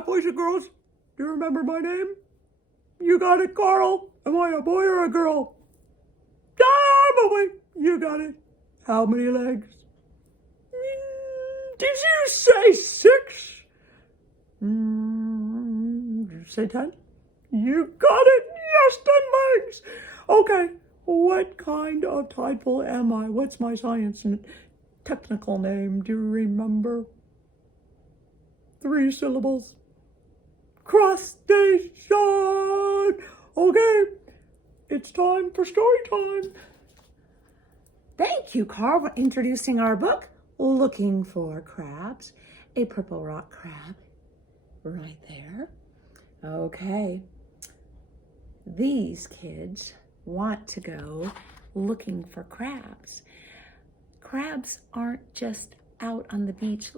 Hi, boys and girls. Do you remember my name? You got it, Carl. Am I a boy or a girl? Ah, boy. You got it. How many legs? Did you say 6? Did you say 10? You got it. Yes, 10 legs. Okay. What kind of tadpole am I? What's my science and technical name? Do you remember? 3 syllables. Crustacean. Okay. It's time for story time. Thank you, Carl, for introducing our book, Looking for Crabs. A purple rock crab right there. Okay. These kids want to go looking for crabs. Crabs aren't just out on the beach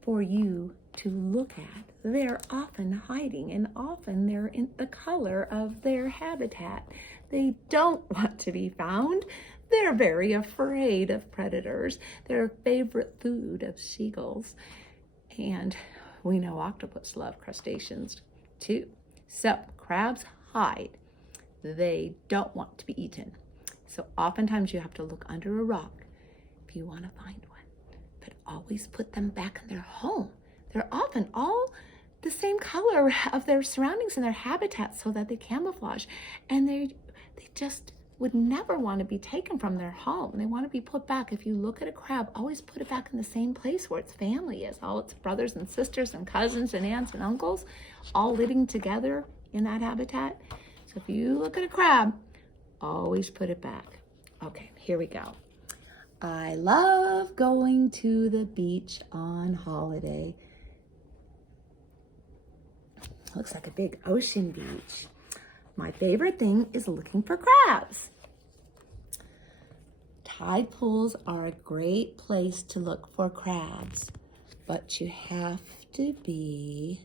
for you to look at. They're often hiding, and often they're in the color of their habitat. They don't want to be found. They're very afraid of predators. They're a favorite food of seagulls. And we know octopus love crustaceans too. So crabs hide. They don't want to be eaten. So oftentimes you have to look under a rock if you want to find one. But always put them back in their home. They're often all the same color of their surroundings and their habitat so that they camouflage. And they just would never want to be taken from their home. They want to be put back. If you look at a crab, always put it back in the same place where its family is. All its brothers and sisters and cousins and aunts and uncles all living together in that habitat. So if you look at a crab, always put it back. Okay, here we go. I love going to the beach on holiday. Looks like a big ocean beach. My favorite thing is looking for crabs. Tide pools are a great place to look for crabs, but you have to be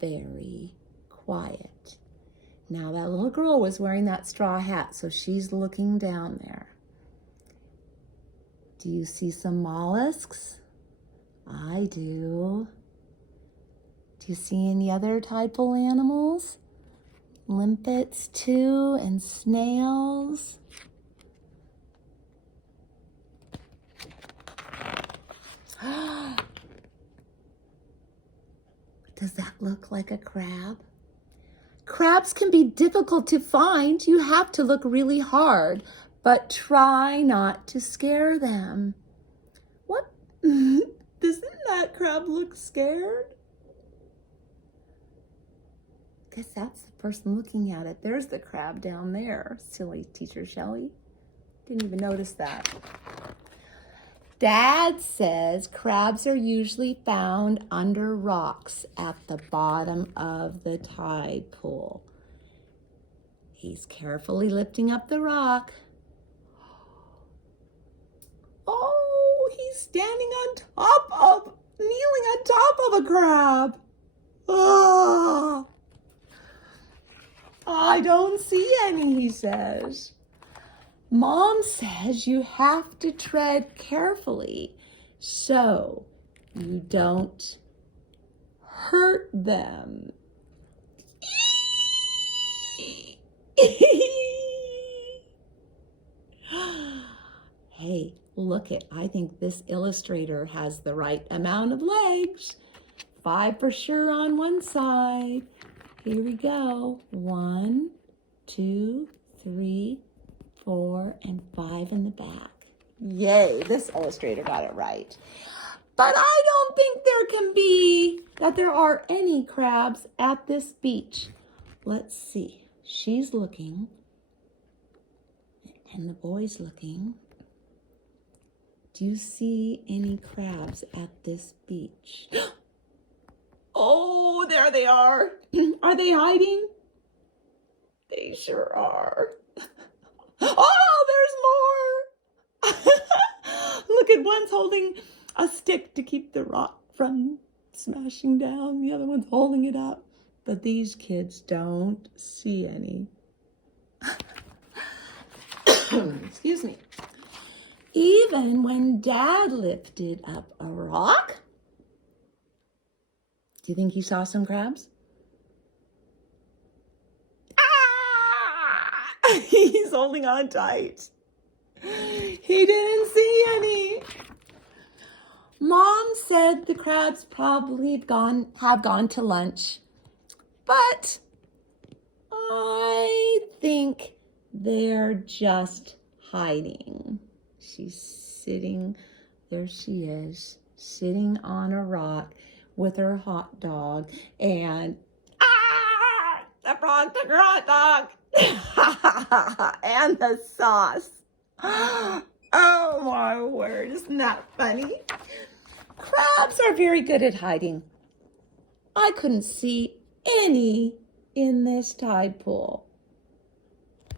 very quiet. Now that little girl was wearing that straw hat, so she's looking down there. Do you see some mollusks? I do. Do you see any other tadpole animals? Limpets too, and snails. Does that look like a crab? Crabs can be difficult to find. You have to look really hard, but try not to scare them. What? Doesn't that crab look scared? Guess that's the person looking at it. There's the crab down there. Silly teacher Shelley. Didn't even notice that. Dad says crabs are usually found under rocks at the bottom of the tide pool. He's carefully lifting up the rock. Oh, he's standing kneeling on top of a crab. Oh. I don't see any, he says. Mom says you have to tread carefully so you don't hurt them. Hey, look it. I think this illustrator has the right amount of legs. 5 for sure on one side. Here we go. 1, 2, 3, 4, and 5 in the back. Yay, this illustrator got it right. But I don't think there are any crabs at this beach. Let's see. She's looking, and the boy's looking. Do you see any crabs at this beach? Oh, there they are. Are they hiding? They sure are. Oh, there's more. Look at one's holding a stick to keep the rock from smashing down. The other one's holding it up. But these kids don't see any. Excuse me. Even when Dad lifted up a rock, Do you think he saw some crabs? Ah! He's holding on tight. He didn't see any. Mom said the crabs probably have gone to lunch, but I think they're just hiding. She's sitting, there she is, sitting on a rock with her hot dog, and the frog took her hot dog and the sauce. Oh my word, isn't that funny? Crabs are very good at hiding. I couldn't see any in this tide pool.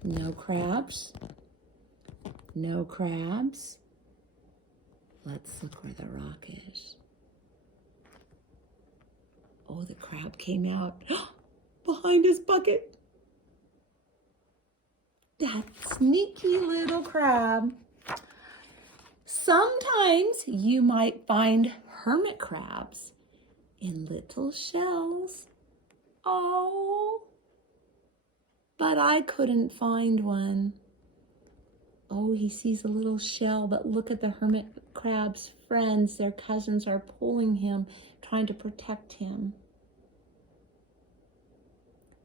No crabs. No crabs. Let's look where the rock is. Oh, the crab came out behind his bucket. That sneaky little crab. Sometimes you might find hermit crabs in little shells. Oh, but I couldn't find one. Oh, he sees a little shell, but look at the hermit crab's friends. Their cousins are pulling him, trying to protect him.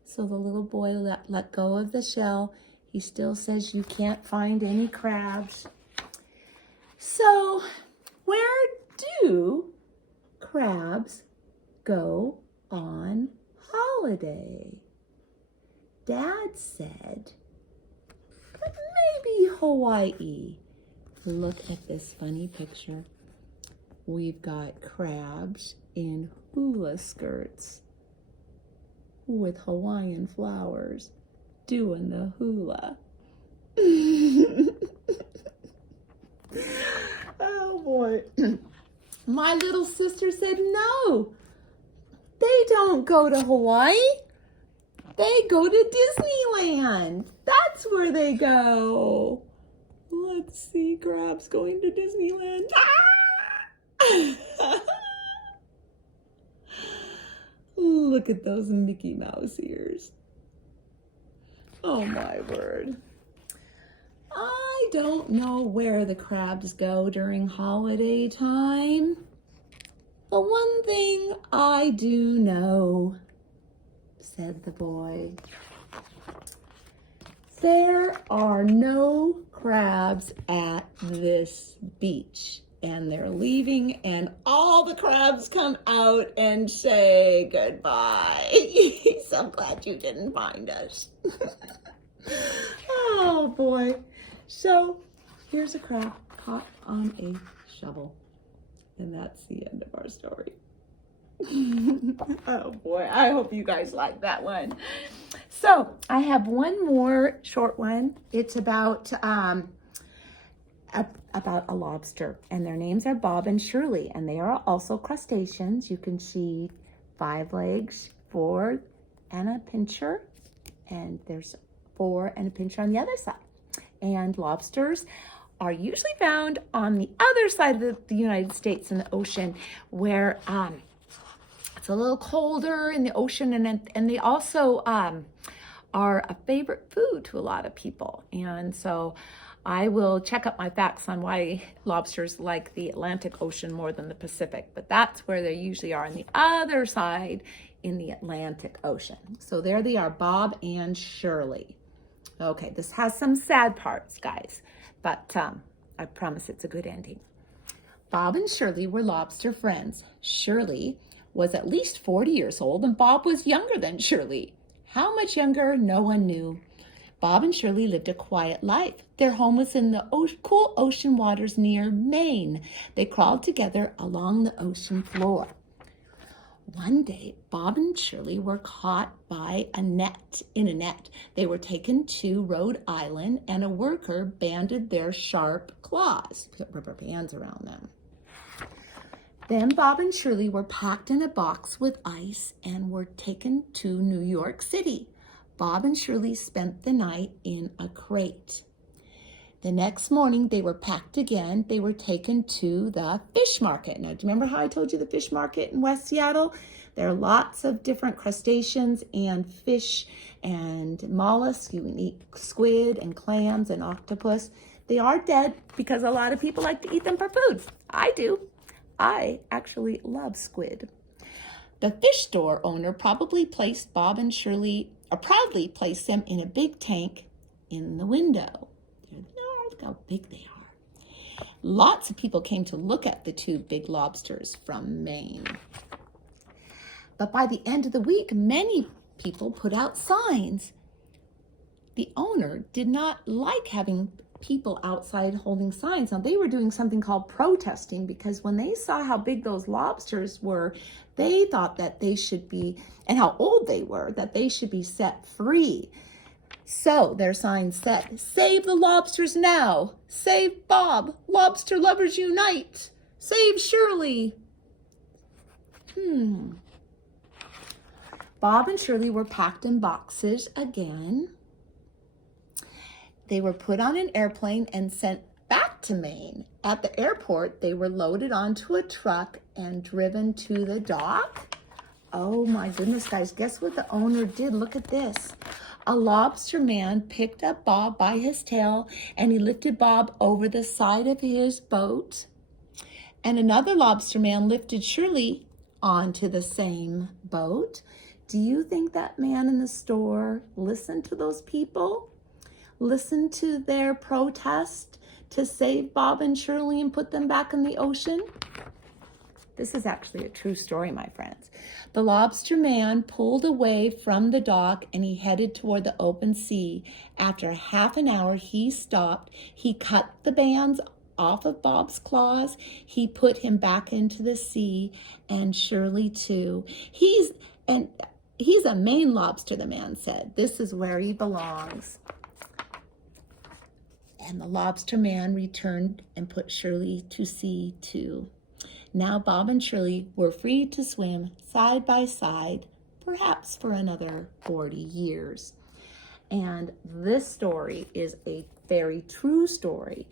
So the little boy let go of the shell. He still says you can't find any crabs. So where do crabs go on holiday? Dad said maybe Hawaii. Look at this funny picture. We've got crabs in hula skirts with Hawaiian flowers doing the hula. Oh boy. My little sister said no. They don't go to Hawaii. They go to Disneyland. That's where they go. Let's see crabs going to Disneyland. Ah! Look at those Mickey Mouse ears. Oh my word. I don't know where the crabs go during holiday time. But one thing I do know, said the boy, there are no crabs at this beach. And they're leaving, and all the crabs come out and say goodbye. So glad you didn't find us. Oh boy. So here's a crab caught on a shovel. And that's the end of our story. Oh boy, I hope you guys like that one. So I have one more short one. It's about a lobster, and their names are Bob and Shirley, and they are also crustaceans. You can see 5 legs, 4 and a pincher, and there's 4 and a pincher on the other side. And lobsters are usually found on the other side of the United States in the ocean, where it's a little colder in the ocean, and they also are a favorite food to a lot of people. And so I will check up my facts on why lobsters like the Atlantic Ocean more than the Pacific, but that's where they usually are on the other side in the Atlantic Ocean. So there they are, Bob and Shirley. Okay, this has some sad parts, guys, but I promise it's a good ending. Bob and Shirley were lobster friends. Shirley was at least 40 years old, and Bob was younger than Shirley. How much younger, no one knew. Bob and Shirley lived a quiet life. Their home was in the cool ocean waters near Maine. They crawled together along the ocean floor. One day, Bob and Shirley were caught by in a net. They were taken to Rhode Island, and a worker banded their sharp claws, put rubber bands around them. Then Bob and Shirley were packed in a box with ice and were taken to New York City. Bob and Shirley spent the night in a crate. The next morning, they were packed again. They were taken to the fish market. Now, do you remember how I told you the fish market in West Seattle? There are lots of different crustaceans and fish and mollusks. You can eat squid and clams and octopus. They are dead because a lot of people like to eat them for food. I do. I actually love squid. The fish store owner probably placed Bob and Shirley, or proudly placed them in a big tank in the window. There they are. Look how big they are. Lots of people came to look at the two big lobsters from Maine. But by the end of the week, many people put out signs. The owner did not like having people outside holding signs. Now, they were doing something called protesting because when they saw how big those lobsters were, they thought that they should be, and how old they were, that they should be set free. So their sign said, "Save the lobsters now. Save Bob. Lobster lovers unite. Save Shirley." Bob and Shirley were packed in boxes again. They were put on an airplane and sent back to Maine. At the airport, they were loaded onto a truck and driven to the dock. Oh my goodness, guys, guess what the owner did? Look at this. A lobster man picked up Bob by his tail and he lifted Bob over the side of his boat. And another lobster man lifted Shirley onto the same boat. Do you think that man in the store listened to those people? Listened to their protest to save Bob and Shirley and put them back in the ocean? This is actually a true story, my friends. The lobster man pulled away from the dock and he headed toward the open sea. After half an hour, he stopped. He cut the bands off of Bob's claws. He put him back into the sea, and Shirley too. He's a Maine lobster, the man said. This is where he belongs. And the lobster man returned and put Shirley to sea too. Now Bob and Shirley were free to swim side by side, perhaps for another 40 years. And this story is a very true story.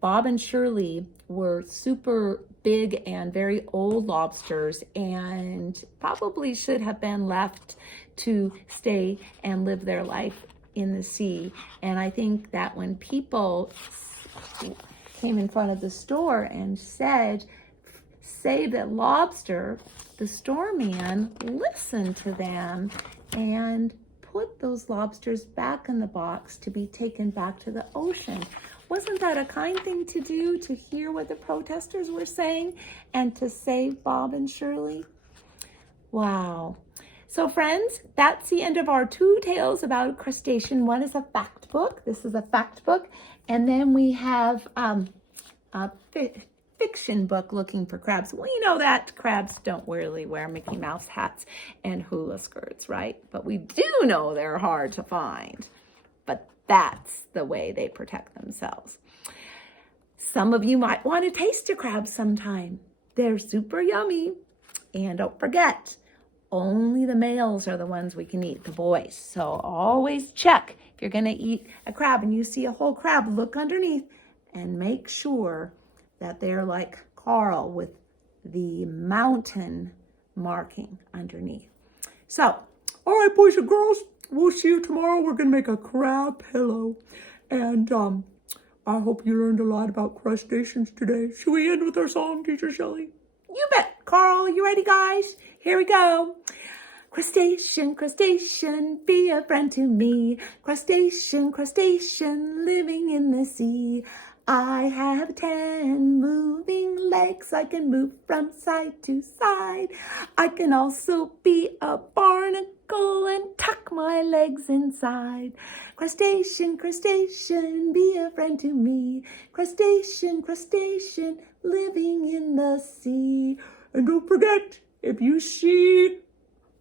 Bob and Shirley were super big and very old lobsters and probably should have been left to stay and live their life in the sea. And I think that when people came in front of the store and said, "Save that lobster," the store man listened to them and put those lobsters back in the box to be taken back to the ocean. Wasn't that a kind thing to do, to hear what the protesters were saying and to save Bob and Shirley? Wow. So friends, that's the end of our two tales about crustacean. One is a fact book. This is a fact book. And then we have a fiction book, Looking for Crabs. We know that crabs don't really wear Mickey Mouse hats and hula skirts, right? But we do know they're hard to find. But that's the way they protect themselves. Some of you might want to taste a crab sometime. They're super yummy. And don't forget, only the males are the ones we can eat, the boys. So always check. If you're going to eat a crab and you see a whole crab, look underneath and make sure that they're like Carl with the mountain marking underneath. So, All right, boys and girls, we'll see you tomorrow. We're going to make a crab pillow. And I hope you learned a lot about crustaceans today. Should we end with our song, Teacher Shelley? you bet, Carl. You ready, guys? Here we go. Crustacean, crustacean, be a friend to me. Crustacean, crustacean, living in the sea. I have 10 moving legs. I can move from side to side. I can also be a barnacle and tuck my legs inside. Crustacean, crustacean, be a friend to me. Crustacean, crustacean, living in the sea. And don't forget, if you see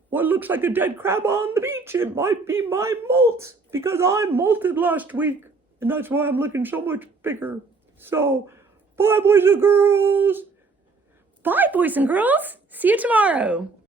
what looks like a dead crab on the beach, it might be my molt, because I molted last week. And that's why I'm looking so much bigger. So, bye, boys and girls. Bye, boys and girls. See you tomorrow.